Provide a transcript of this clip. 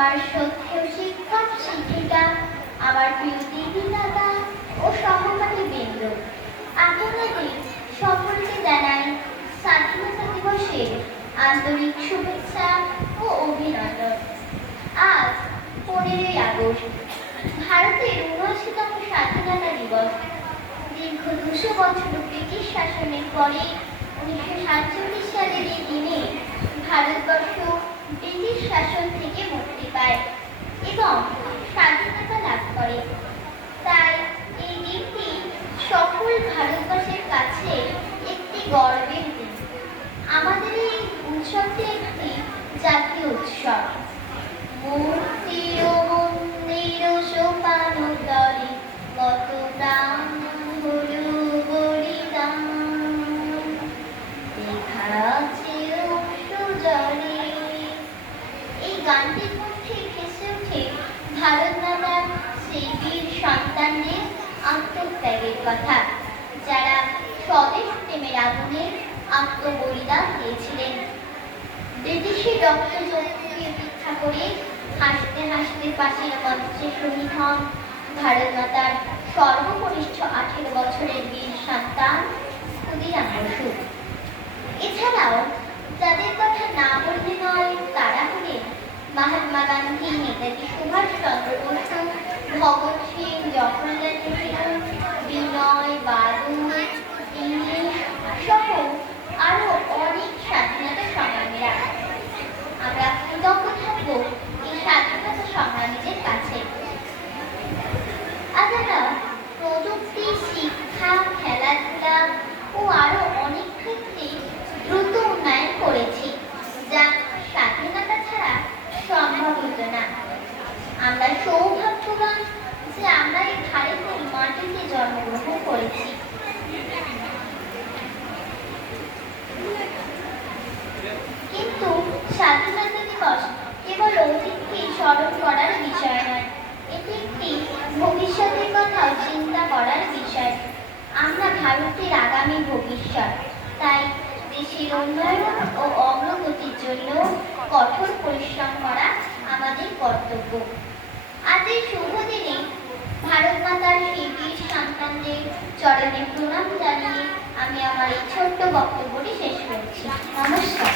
আমার শ্রদ্ধেয় শিক্ষক শিক্ষিকা, আমার প্রিয় দিদি দাদা ও সহপাঠী বৃন্দ, আপনাদের সকলকে জানাই স্বাধীনতা দিবসের আন্তরিক শুভেচ্ছা ও অভিনন্দন। আজ 15ই আগস্ট, ভারতের ৭৯তম স্বাধীনতা দিবস। দীর্ঘ ২০০ বছর ব্রিটিশ শাসনের পরে ১৯৪৭ সালের এই দিনে ভারতবর্ষ ব্রিটিশ শাসন থেকে মুক্তি পায় এবং স্বাধীনতা লাভ করে। তাই এই দিনটি সকল ভারতবাসীর কাছে একটি গর্বের দিন। আমাদের এই উৎসবটি একটি জাতীয় উৎসব। মূর্তির মন্দির সোপান তলে কত প্রাণ হলো বলিদান, লেখা আছে জলে। এই গানটির মধ্যে ভেসে ওঠে ভারত মাতার সেই বীর সন্তানদের আত্মত্যাগের কথা, যারা স্বদেশ প্রেমের আগুনে আত্মবলিদান দিয়েছিলেন। ব্রিটিশের রক্তচক্ষুকে উপেক্ষা করে হাসতে হাসতে পাশের মঞ্চে শহীদ হন ভারত মাতার সর্বকনিষ্ঠ 18 বছরের বীর সন্তান ক্ষুদিরাম বসু। এছাড়াও যাদের কথা না বললে নয় তারা হলেন মহাত্মা গান্ধী, নেতাজি সুভাষচন্দ্র বসু, ভগৎ সিং, জওহরলাল নেহরু, বিনয় বাদল, ইংলিশ সহ আরো অনেক স্বাধীনতা সংগ্রামীরা। আমরা কৃতজ্ঞ থাকব এই স্বাধীনতা সংগ্রামীদের কাছে। আজ আমরা প্রযুক্তি, শিক্ষা, খেলাধুলা ও আরো অনেক ক্ষেত্রে দ্রুত উন্নয়ন করেছি, যা স্বাধীনতা ছাড়া সম্ভব হতো না। আমরা সৌভাগ্যবান যে আমরা এই ভারতের মাটিতে জন্মগ্রহণ করেছি। কিন্তু স্বাধীনতা দিবস কেবল অতীতকে স্মরণ করার বিষয় নয়, এটি একটি ভবিষ্যতের কথাও চিন্তা করার বিষয়। আমরা ভারতের আগামী ভবিষ্যৎ, তাই দেশের উন্নয়ন ও অগ্রগতির জন্য কঠোর পরিশ্রম করা আমাদের কর্তব্য। আজ এই শুভ দিনে ভারত মাতার সেই বীর সন্তানদের চরণে প্রণাম জানিয়ে আমি আমার এই ছোট্ট বক্তব্যটি শেষ করছি। নমস্কার।